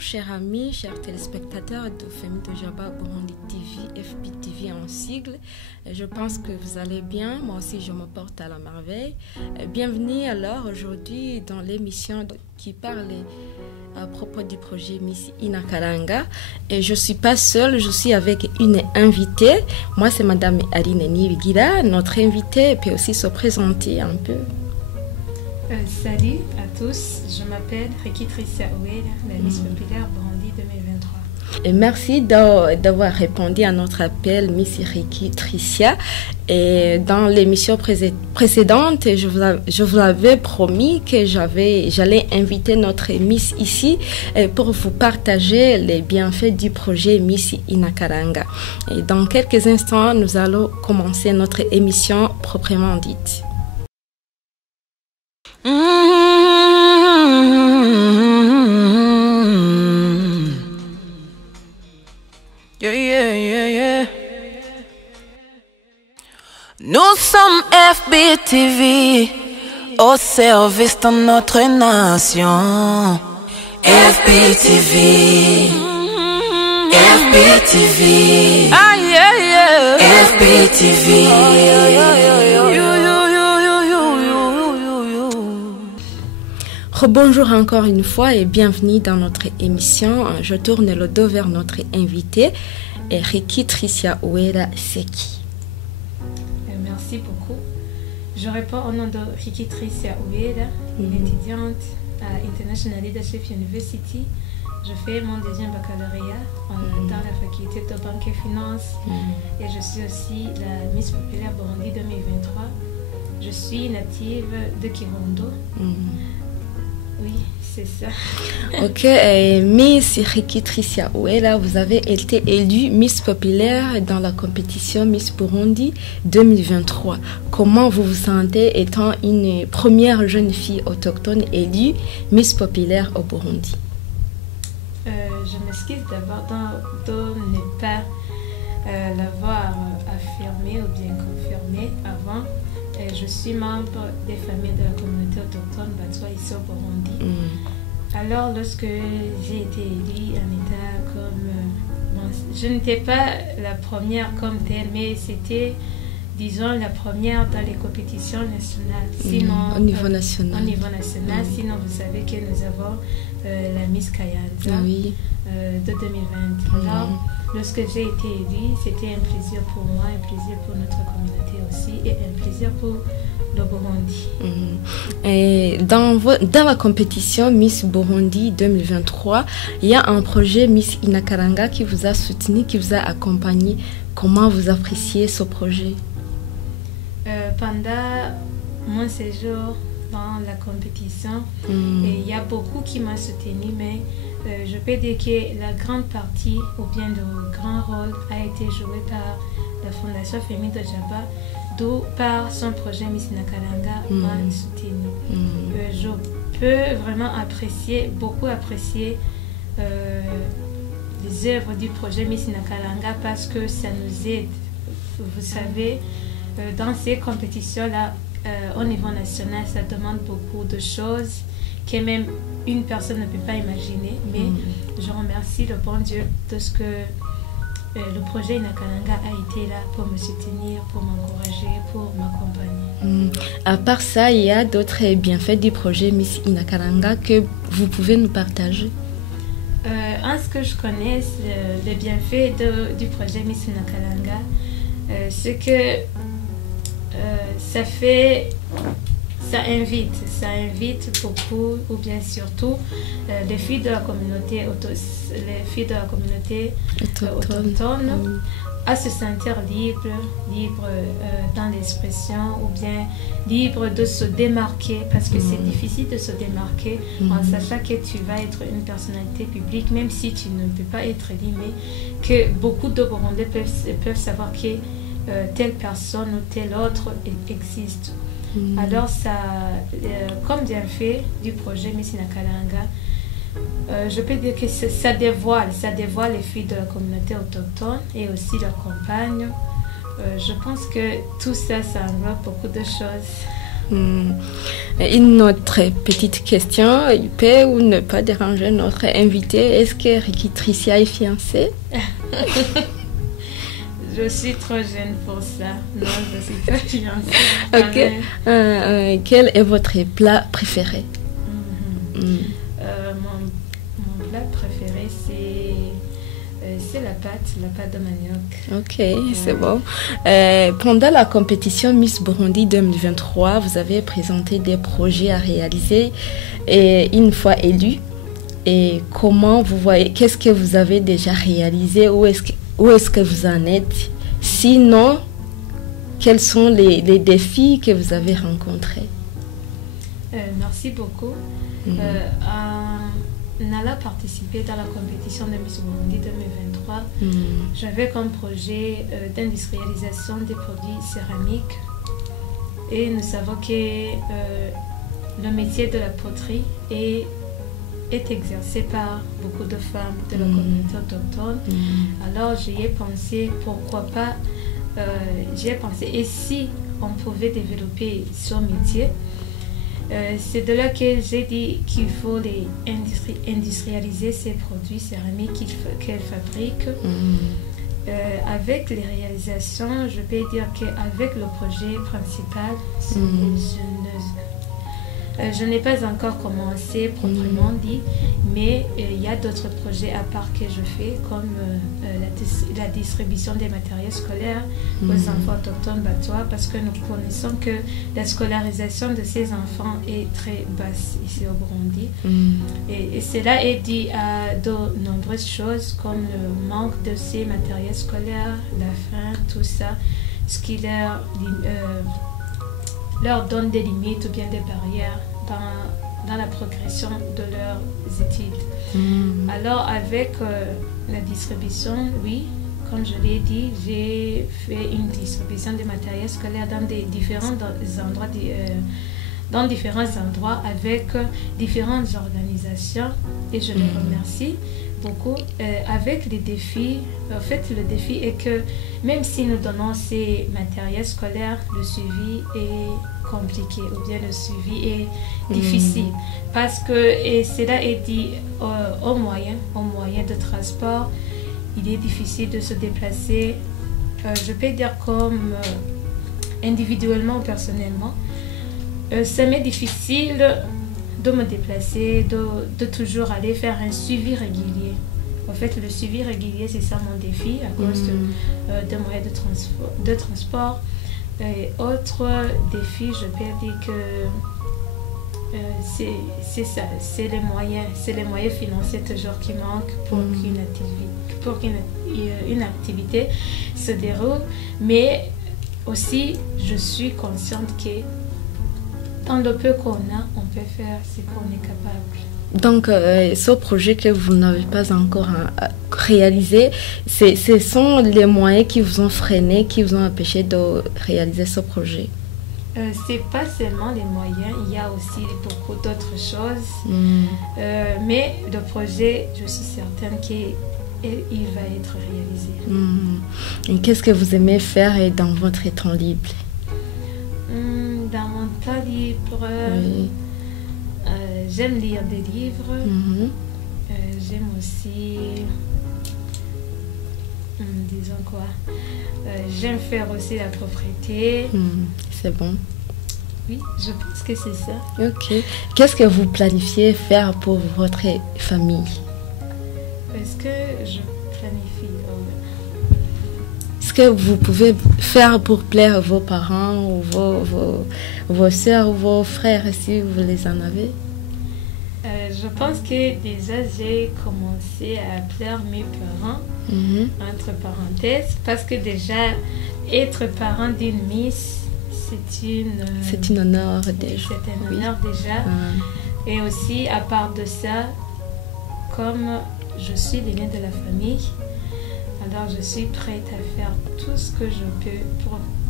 chers amis, chers téléspectateurs de Famille de Jaba Burundi TV, FBTV en sigle. Je pense que vous allez bien, moi aussi je me porte à la merveille. Bienvenue alors aujourd'hui dans l'émission qui parle à propos du projet Miss Inakalanga. Et je ne suis pas seule, je suis avec une invitée. Moi c'est Madame Aline Nivigira. Notre invitée peut aussi se présenter un peu. Salut à tous, je m'appelle Riki Tricia Oueda, la Miss Populaire Burundi 2023. Et merci d'avoir répondu à notre appel, Miss Riki Tricia. Et dans l'émission précédente, je vous avais promis que j'allais inviter notre Miss ici pour vous partager les bienfaits du projet Miss Inakalanga. Et dans quelques instants, nous allons commencer notre émission proprement dite. Nous sommes FBTV au service de notre nation. FBTV, FBTV, FBTV. Bonjour encore une fois et bienvenue dans notre émission. Je tourne le dos vers notre invité, Riki Tricia Oueda Seki. Merci beaucoup. Je réponds au nom de Riki Tricia Oueda, une étudiante à International Leadership University. Je fais mon deuxième baccalauréat dans la faculté de banque et finance et je suis aussi la Miss Populaire Burundi 2023. Je suis native de Kirundo. Oui, c'est ça. Ok, Miss Riki Tricia Oueda, vous avez été élue Miss Populaire dans la compétition Miss Burundi 2023. Comment vous vous sentez étant une première jeune fille autochtone élue Miss Populaire au Burundi? Je m'excuse d'abord de ne pas l'avoir affirmé ou bien confirmé avant. Je suis membre des familles de la communauté autochtone Batwa ici au Burundi. Alors, lorsque j'ai été élue en état comme... je n'étais pas la première comme telle, mais c'était, disons, la première dans les compétitions nationales. Sinon, au niveau national. Au niveau national. Sinon, vous savez que nous avons la Miss Kayanza de 2020. Alors, lorsque j'ai été élue, c'était un plaisir pour moi, un plaisir pour notre communauté aussi et un plaisir pour le Burundi. Et dans la compétition Miss Burundi 2023, il y a un projet Miss Inakalanga qui vous a soutenu, qui vous a accompagné. Comment vous appréciez ce projet? Pendant mon séjour dans la compétition, il y a beaucoup qui m'ont soutenu, mais je peux dire que la grande partie ou bien le grand rôle a été joué par la Fondation Famille de Jaba, d'où par son projet Miss Inakalanga m'a soutenu. Je peux vraiment beaucoup apprécier les œuvres du projet Miss Inakalanga parce que ça nous aide. Vous savez, dans ces compétitions-là, au niveau national, ça demande beaucoup de choses que même une personne ne peut pas imaginer. Mais je remercie le bon Dieu de ce que le projet Inakalanga a été là pour me soutenir, pour m'encourager, pour m'accompagner. À part ça, il y a d'autres bienfaits du projet Miss Inakalanga que vous pouvez nous partager? En ce que je connais, les bienfaits du projet Miss Inakalanga, c'est que ça invite beaucoup, ou bien surtout les filles de la communauté, autochtone à se sentir libre dans l'expression ou bien libre de se démarquer parce que c'est difficile de se démarquer en sachant que tu vas être une personnalité publique même si tu ne peux pas être élu, mais que beaucoup de Burundais peuvent savoir que telle personne ou telle autre existe. Alors ça, comme bienfait du projet Miss Inakalanga, je peux dire que ça dévoile les filles de la communauté autochtone et aussi leurs compagnes. Je pense que tout ça, ça englobe beaucoup de choses. Une autre petite question, il peut ou ne pas déranger notre invité. Est-ce que Ricky Tricia est fiancée? Je suis trop jeune pour ça. Non, je ne suis pas fiancée. Ok. Quel est votre plat préféré? Mon plat préféré, c'est la pâte de manioc. Ok, c'est bon. Pendant la compétition Miss Burundi 2023, vous avez présenté des projets à réaliser et une fois élu. Et comment vous voyez, qu'est-ce que vous avez déjà réalisé? Où est-ce que vous en êtes? Sinon, quels sont les défis que vous avez rencontrés? Merci beaucoup. En allant participer dans la compétition de Miss Burundi 2023, j'avais comme projet d'industrialisation des produits céramiques. Et nous savons que le métier de la poterie est exercé par beaucoup de femmes de la communauté autochtone. Alors j'y ai pensé, pourquoi pas, et si on pouvait développer ce métier. C'est de là que j'ai dit qu'il faut industrialiser ces produits céramiques qu'elles fabriquent. Avec les réalisations, je peux dire qu'avec le projet principal, je n'ai pas encore commencé proprement dit, mais il y a d'autres projets à part que je fais, comme la distribution des matériels scolaires aux enfants autochtones batois, parce que nous connaissons que la scolarisation de ces enfants est très basse ici au Burundi. Et cela est dû à de nombreuses choses, comme le manque de ces matériels scolaires, la faim, tout ça, ce qui leur donne des limites ou bien des barrières dans la progression de leurs études. Alors avec la distribution, oui, comme je l'ai dit, j'ai fait une distribution de matériel scolaire dans différents endroits avec différentes organisations et je les remercie beaucoup. Avec les défis, en fait le défi est que même si nous donnons ces matériels scolaires, le suivi est compliqué ou bien le suivi est difficile parce que, et cela est dit au moyen de transport, il est difficile de se déplacer, je peux dire comme individuellement ou personnellement. Ça m'est difficile de me déplacer, de toujours aller faire un suivi régulier. En fait, le suivi régulier, c'est ça mon défi à cause de moyens de transport. Et autre défi, je peux dire que c'est ça, c'est les moyens financiers toujours qui manquent pour qu'une activité se déroule. Mais aussi, je suis consciente que dans le peu qu'on a, on peut faire ce qu'on est capable. Donc, ce projet que vous n'avez pas encore réalisé, ce sont les moyens qui vous ont freiné, qui vous ont empêché de réaliser ce projet? C'est pas seulement les moyens, il y a aussi beaucoup d'autres choses. Mais le projet, je suis certaine qu'il va être réalisé. Et qu'est-ce que vous aimez faire dans votre temps libre? Dans mon temps libre, j'aime lire des livres. J'aime aussi, disons quoi, j'aime faire aussi la propriété. C'est bon. Oui, je pense que c'est ça. Ok. Qu'est-ce que vous planifiez faire pour votre famille? Est-ce que je planifie? Ce que vous pouvez faire pour plaire à vos parents ou vos soeurs ou vos frères si vous les en avez? Je pense que déjà j'ai commencé à plaire mes parents, entre parenthèses, parce que déjà être parent d'une Miss, c'est un honneur déjà. C'est un honneur déjà. Et aussi, à part de ça, comme je suis l'aînée de la famille, Alors je suis prête à faire tout ce que je peux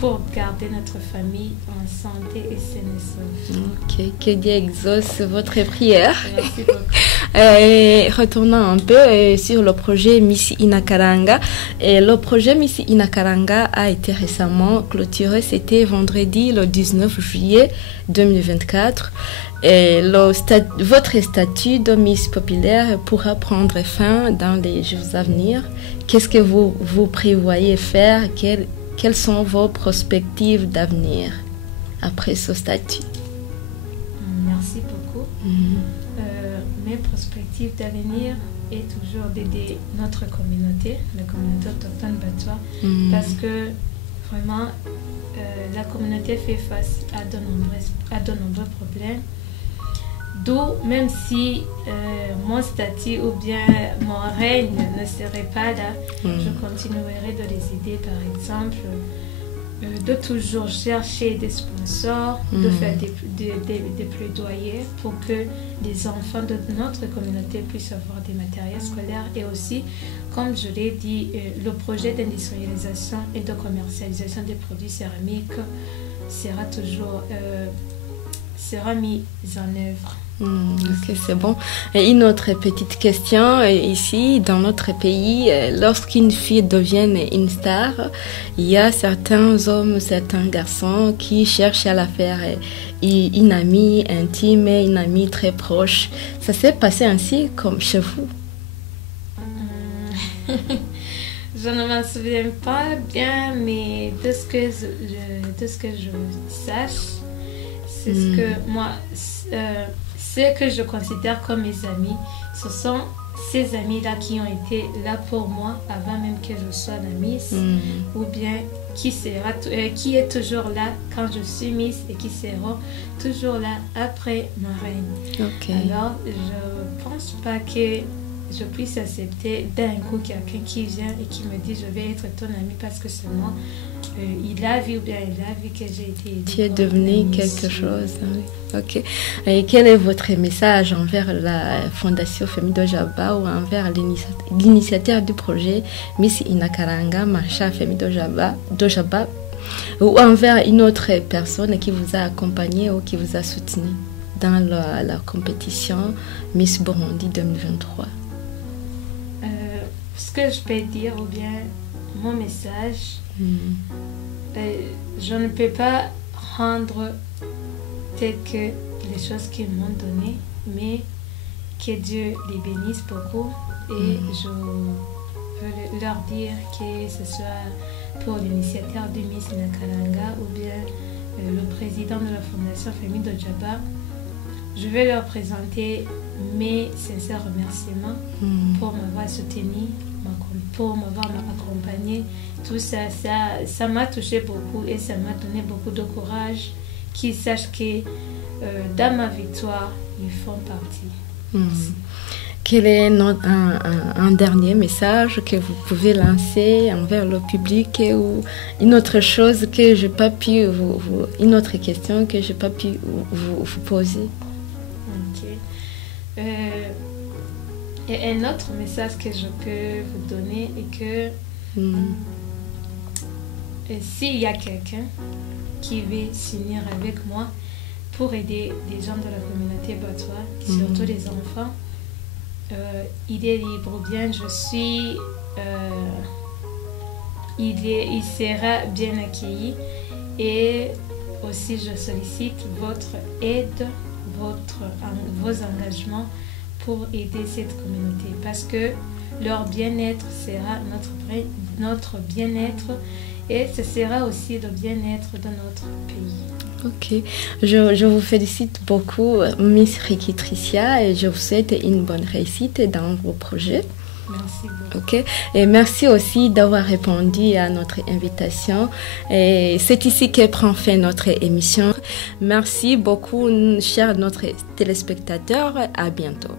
pour garder notre famille en santé et saine et sauve. Ok, que Dieu exauce votre prière. Merci beaucoup. Retournons un peu sur le projet Miss Inakaranga. Et le projet Miss Inakaranga a été récemment clôturé. C'était vendredi le 19 juillet 2024. Et votre statut de Miss Populaire pourra prendre fin dans les jours à venir. Qu'est-ce que vous prévoyez faire? Quelles sont vos perspectives d'avenir après ce statut? Merci beaucoup. Mes perspectives d'avenir est toujours d'aider notre communauté, la communauté autochtone Batois, parce que vraiment la communauté fait face à de nombreux problèmes. D'où, même si mon statut ou bien mon règne ne serait pas là, je continuerai de les aider, par exemple, de toujours chercher des sponsors, de faire des plaidoyers pour que les enfants de notre communauté puissent avoir des matériels scolaires. Et aussi, comme je l'ai dit, le projet d'industrialisation et de commercialisation des produits céramiques sera mis en œuvre. Ok, c'est bon. Et une autre petite question, ici, dans notre pays, lorsqu'une fille devient une star, il y a certains hommes, certains garçons qui cherchent à la faire une amie intime, une amie très proche. Ça s'est passé ainsi comme chez vous? Je ne m'en souviens pas bien, mais de ce que je sache, c'est ce que moi... ceux que je considère comme mes amis, ce sont ces amis-là qui ont été là pour moi avant même que je sois la Miss, ou bien qui est toujours là quand je suis Miss et qui seront toujours là après ma règne. Okay. Alors, je ne pense pas que je puisse accepter d'un coup quelqu'un qui vient et qui me dit je vais être ton ami parce que seulement il a vu ou bien il a vu que j'ai été aidée. Tu es devenu quelque chose. Oui. Ok. Et quel est votre message envers la Fondation Famille Dojaba ou envers l'initiateur du projet Miss Inakaranga, Marsha Famille Dojaba, ou envers une autre personne qui vous a accompagné ou qui vous a soutenu dans la compétition Miss Burundi 2023? Ce que je peux dire, ou bien mon message, je ne peux pas rendre telles que les choses qu'ils m'ont données, mais que Dieu les bénisse beaucoup. Et je veux leur dire que ce soit pour l'initiateur du Miss Inakaranga ou bien le président de la Fondation Famille Dojaba, je vais leur présenter mes sincères remerciements pour m'avoir soutenu, pour m'avoir accompagné. Tout ça, ça m'a touché beaucoup et ça m'a donné beaucoup de courage, qu'ils sachent que dans ma victoire, ils font partie. Quel est un dernier message que vous pouvez lancer envers le public ou une autre chose que j'ai pas pu une autre question que j'ai pas pu vous poser? Ok. Et un autre message que je peux vous donner est que s'il y a quelqu'un qui veut s'unir avec moi pour aider les gens de la communauté Batois, surtout les enfants, il est libre, ou bien je suis, il sera bien accueilli. Et aussi je sollicite votre aide, vos engagements pour aider cette communauté, parce que leur bien-être sera notre bien-être et ce sera aussi le bien-être de notre pays. Ok, je vous félicite beaucoup, Miss Ricky Tricia, et je vous souhaite une bonne réussite dans vos projets. Merci beaucoup. Ok, et merci aussi d'avoir répondu à notre invitation. Et c'est ici que prend fin notre émission. Merci beaucoup, chers notre téléspectateurs. À bientôt.